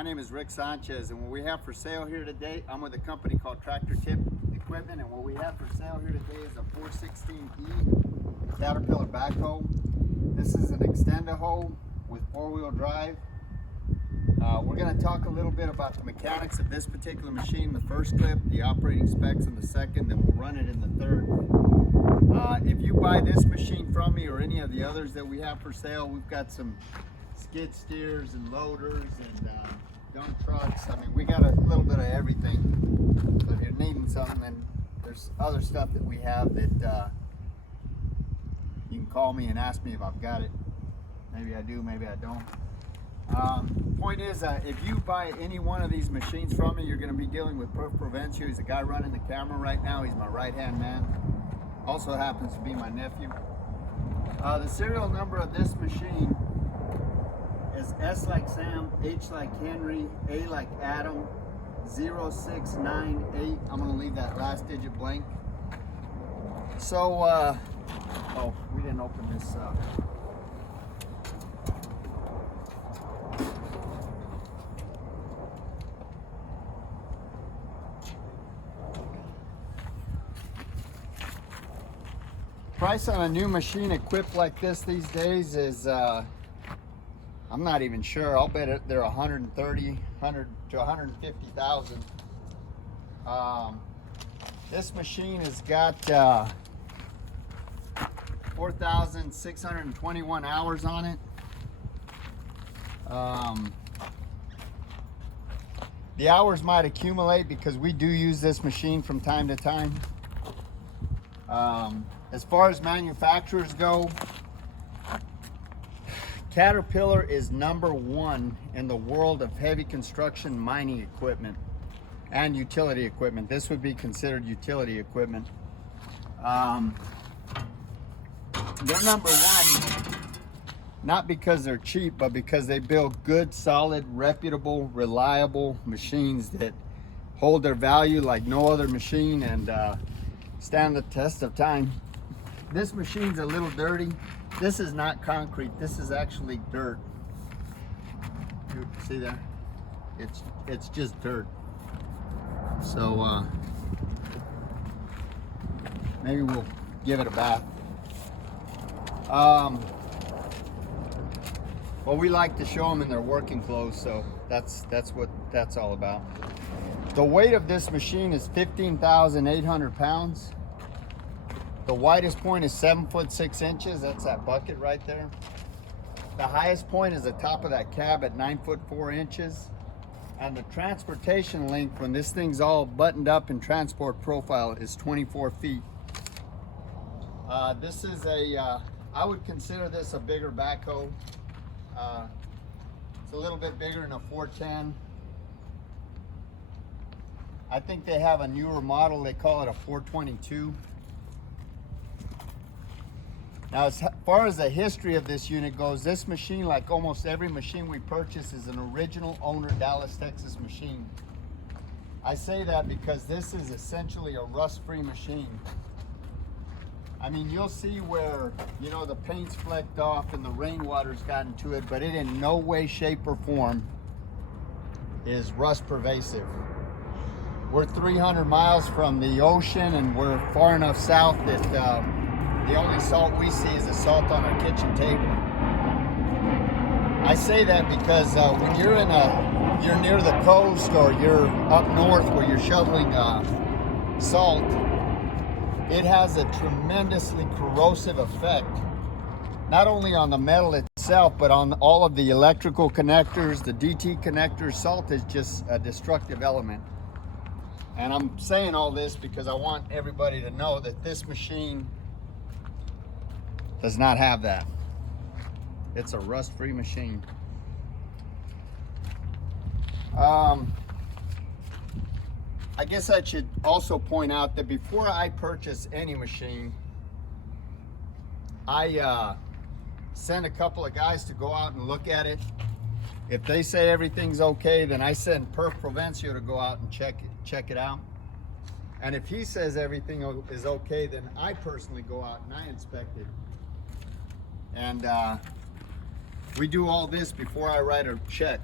My name is Rick Sanchez, and what we have for sale here today, I'm with a company called Tractor Tip Equipment, and what we have for sale here today is a 416E Caterpillar backhoe. This is an extender hoe with four-wheel drive. We're going to talk a little bit about the mechanics of this particular machine, the first clip, the operating specs in the second, then we'll run it in the third. If you buy this machine from me or any of the others that we have for sale, we've got some skid steers and loaders and dump trucks. I mean, we got a little bit of everything. So if you're needing something, then there's other stuff that we have that you can call me and ask me if I've got it. Maybe I do, maybe I don't. Point is, if you buy any one of these machines from me, you're going to be dealing with Perf Provencio. He's the guy running the camera right now. He's my right-hand man. Also happens to be my nephew. The serial number of this machine is S like Sam, H like Henry, A like Adam, 0698. I'm going to leave that last digit blank. So, oh, we didn't open this price on a new machine equipped like this these days is, I'm not even sure. I'll bet they're 130, 100 to 150,000. This machine has got 4,621 hours on it. The hours might accumulate because we do use this machine from time to time. As far as manufacturers go, Caterpillar is #1 in the world of heavy construction mining equipment and utility equipment. This would be considered utility equipment. They're #1 not because they're cheap, but because they build good, solid, reputable, reliable machines that hold their value like no other machine and stand the test of time. This machine's a little dirty. This is not concrete. This is actually dirt. You see that? It's just dirt. So maybe we'll give it a bath. Well, we like to show them in their working clothes, so that's what that's all about. The weight of this machine is 15,800 pounds. The widest point is 7'6". That's that bucket right there. The highest point is the top of that cab at 9'4". And the transportation length, when this thing's all buttoned up in transport profile, is 24 feet. This is I would consider this a bigger backhoe. It's a little bit bigger than a 410. I think they have a newer model. They call it a 422. Now, as far as the history of this unit goes, this machine, like almost every machine we purchase, is an original owner Dallas, Texas machine. I say that because this is essentially a rust-free machine. I mean, you'll see where, you know, the paint's flecked off and the rainwater's gotten to it, but it in no way, shape, or form is rust pervasive. We're 300 miles from the ocean, and we're far enough south that the only salt we see is the salt on our kitchen table. I say that because when you're you're near the coast or you're up north where you're shoveling salt, it has a tremendously corrosive effect, not only on the metal itself, but on all of the electrical connectors, the DT connectors. Salt is just a destructive element. And I'm saying all this because I want everybody to know that this machine does not have that. It's a rust-free machine. I guess I should also point out that before I purchase any machine, I send a couple of guys to go out and look at it. If they say everything's okay, then I send Perf Provencio to go out and check it out. And if he says everything is okay, then I personally go out and I inspect it. And we do all this before I write a check.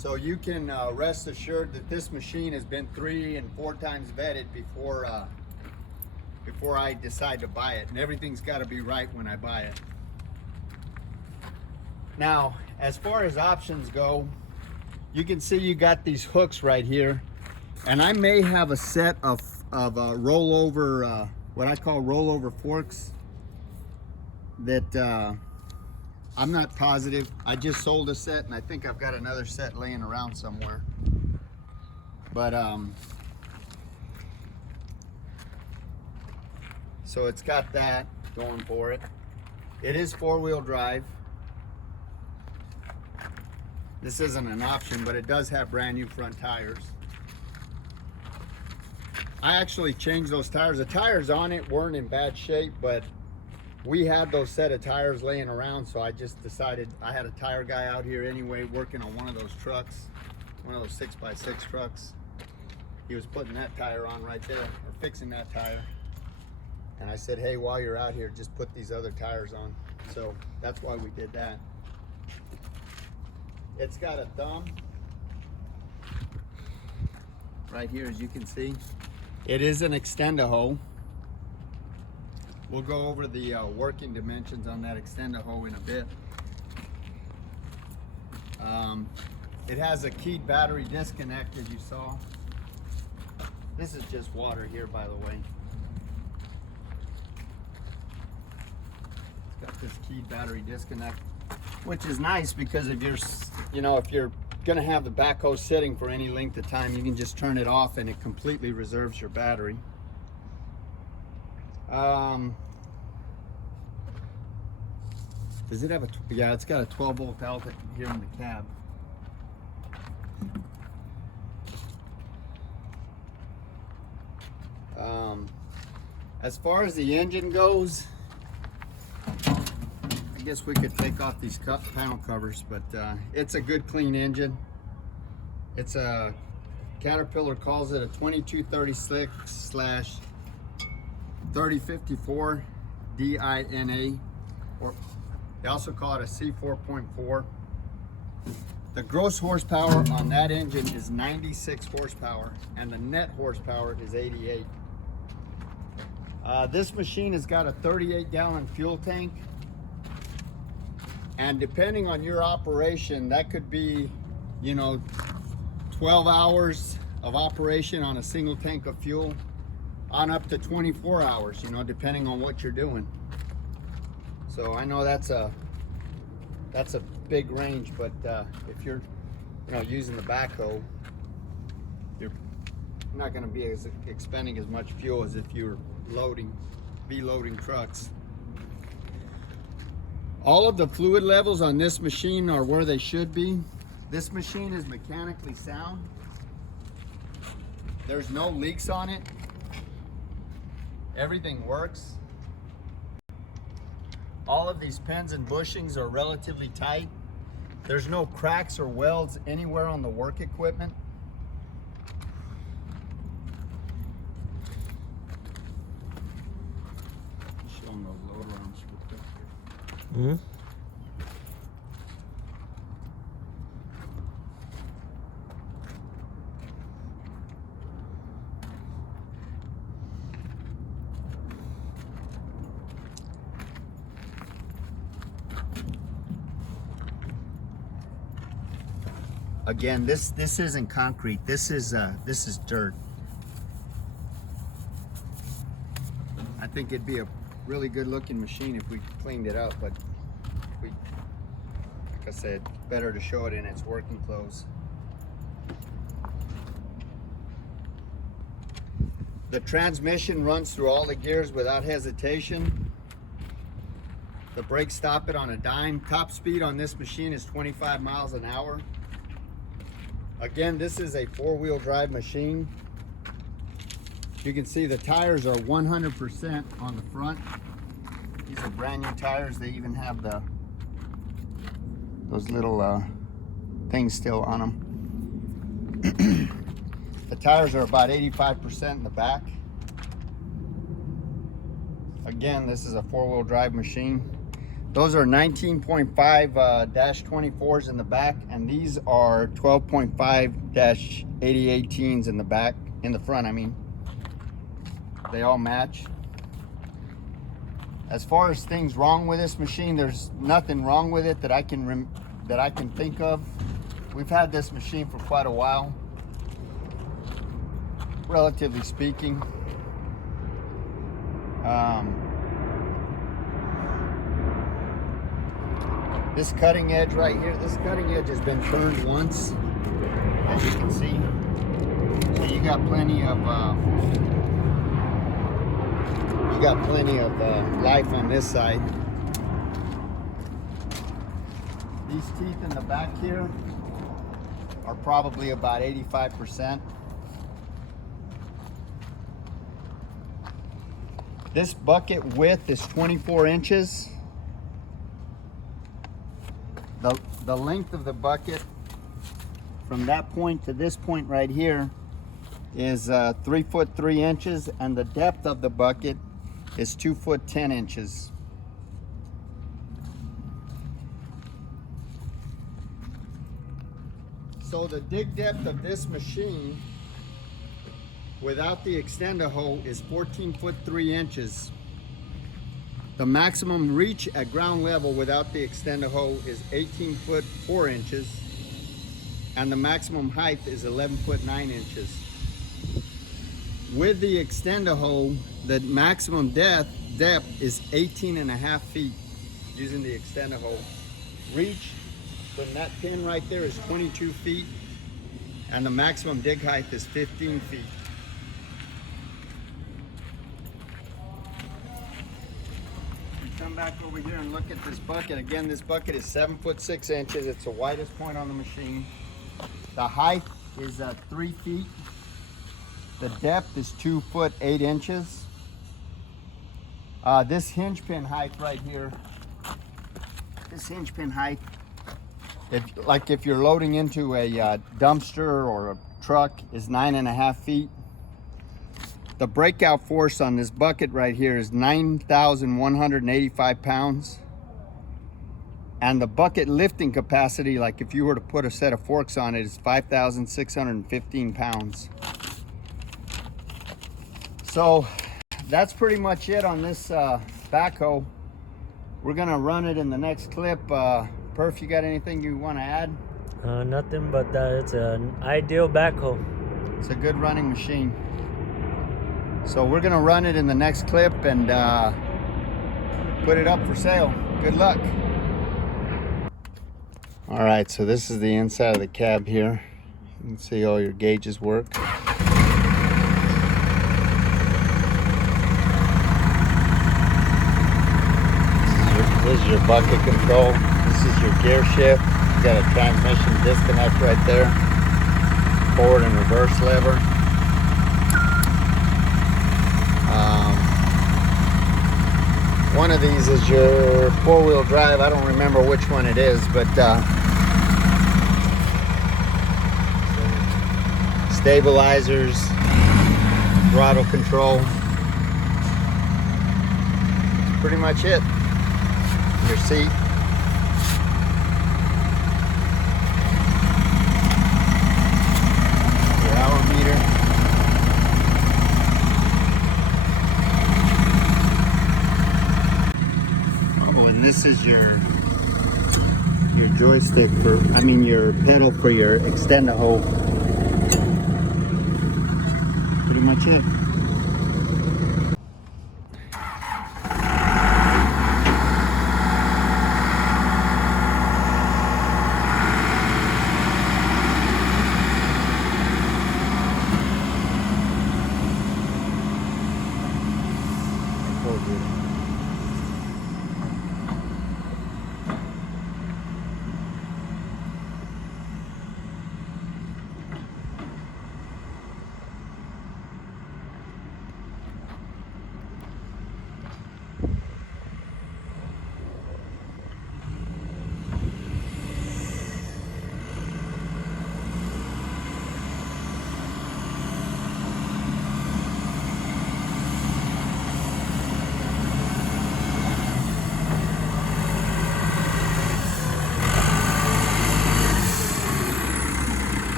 So you can rest assured that this machine has been 3 and 4 times vetted before I decide to buy it, and everything's got to be right when I buy it. Now, as far as options go, you can see you got these hooks right here, and I may have a set of rollover, what I call rollover forks that I'm not positive. I just sold a set, and I think I've got another set laying around somewhere. But so it's got that going for it. It is 4-wheel drive. This isn't an option, but it does have brand new front tires. I actually changed those tires. The tires on it weren't in bad shape, but we had those set of tires laying around, so I just decided, I had a tire guy out here anyway working on one of those trucks, one of those 6x6 trucks. He was putting that tire on right there, or fixing that tire. And I said, hey, while you're out here, just put these other tires on. So that's why we did that. It's got a thumb right here, as you can see. It is an extend-a-hoe. We'll go over the working dimensions on that extend-a-hoe in a bit. It has a keyed battery disconnect, as you saw. This is just water here, by the way. It's got this keyed battery disconnect, which is nice because if you're gonna have the backhoe sitting for any length of time, you can just turn it off and it completely reserves your battery. Does it have yeah, it's got a 12-volt outlet here in the cab. As far as the engine goes, I guess we could take off these panel covers, but it's a good clean engine. It's a, Caterpillar calls it a 2236/3054 DINA, or they also call it a C4.4. The gross horsepower on that engine is 96 horsepower, and the net horsepower is 88. This machine has got a 38-gallon fuel tank, and depending on your operation, that could be, 12 hours of operation on a single tank of fuel, on up to 24 hours, depending on what you're doing. So I know that's a big range, but if you're using the backhoe, you're not going to be expending as much fuel as if you're loading trucks. All of the fluid levels on this machine are where they should be. This machine is mechanically sound. There's no leaks on it. Everything works. All of these pins and bushings are relatively tight. There's no cracks or welds anywhere on the work equipment. Showing those loader arms real quick here. Again, this isn't concrete. This is dirt. I think it'd be a really good looking machine if we cleaned it up, but like I said, better to show it in its working clothes. The transmission runs through all the gears without hesitation. The brakes stop it on a dime. Top speed on this machine is 25 miles an hour. Again, this is a 4-wheel drive machine. You can see the tires are 100% on the front. These are brand new tires. They even have those little things still on them. The tires are about 85% in the back. Again, this is a 4-wheel drive machine. Those are 19.5 -24s in the back, and these are 12.5 -8018s in the back, in the front. I mean, they all match. As far as things wrong with this machine, there's nothing wrong with it that I can think of. We've had this machine for quite a while, relatively speaking. This cutting edge right here, this cutting edge has been turned once, as you can see. So you got plenty of life on this side. These teeth in the back here are probably about 85%. This bucket width is 24 inches. The length of the bucket from that point to this point right here is 3 foot 3 inches, and the depth of the bucket is 2 foot 10 inches. So the dig depth of this machine without the extender hole is 14 foot 3 inches. The maximum reach at ground level without the extender hole is 18 foot 4 inches, and the maximum height is 11 foot 9 inches. With the extender hole, the maximum depth is 18.5 feet using the extender hole. Reach from that pin right there is 22 feet, and the maximum dig height is 15 feet. Come back over here and look at this bucket. Again, this bucket is 7 foot 6 inches. It's the widest point on the machine. The height is 3 feet. The depth is 2 foot 8 inches. This hinge pin height right here, this hinge pin height, if you're loading into a dumpster or a truck, is 9.5 feet. The breakout force on this bucket right here is 9,185 pounds. And the bucket lifting capacity, like if you were to put a set of forks on it, is 5,615 pounds. So that's pretty much it on this backhoe. We're gonna run it in the next clip. Perf, you got anything you wanna add? Nothing, but it's an ideal backhoe. It's a good running machine. So we're gonna run it in the next clip and put it up for sale. Good luck. All right, so this is the inside of the cab here. You can see all your gauges work. This is your bucket control. This is your gear shift. You got a transmission disconnect right there. Forward and reverse lever. One of these is your four-wheel drive. I don't remember which one it is, but stabilizers, throttle control. That's pretty much it. Your seat. Your hour meter. This is your joystick for, your pedal for your extender hole. Pretty much it.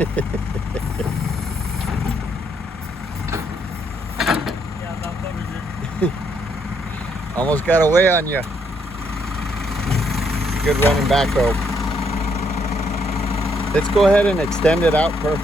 Yeah, that covers it. Almost got away on you. Good running backhoe. Let's go ahead and extend it out for